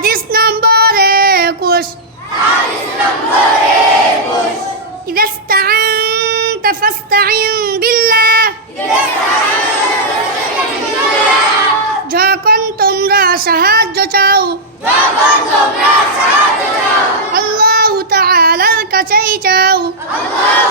হাদিস নম্বর একুশ إذا استعنت فاستعن بالله যখন তোমরা সাহায্য চাও আল্লাহ তাআলার কাছেই চাও হাদিস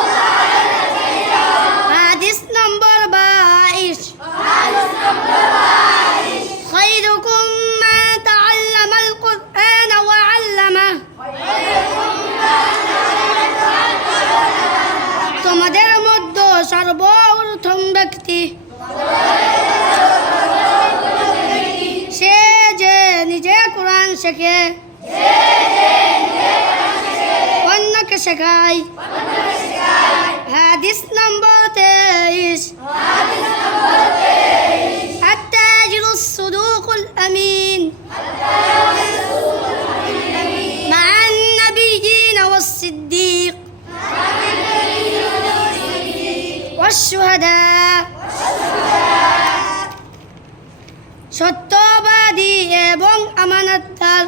সর্বপ্রথম ব্যক্তি সে যে নিজে কোরআন শেখে অন্যকে শেখায় হাদিস নম্বর তেইশ التاجر الصدوق الأمين والشهداء সত্যবাদী এবং আমানতদার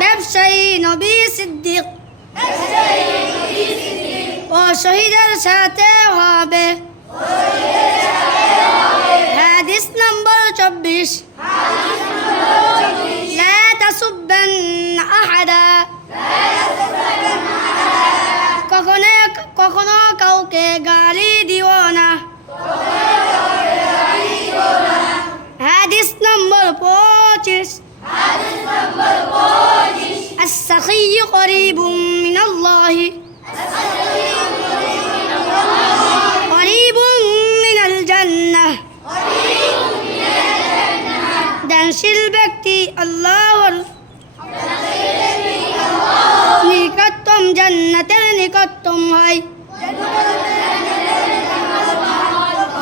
ব্যবসায়ী নবী সিদ্দিক ও শহীদের সাথে হবে হাদিস নম্বর চব্বিশ لا تسبن أحدا তোকে গালি দিও না হাদিস নম্বর পঁচিশ السخي قريب من الله قريب من الجنة دنشل ব্যক্তি আল্লাহর নিকটতম জান্নাতের নিকটতম হয়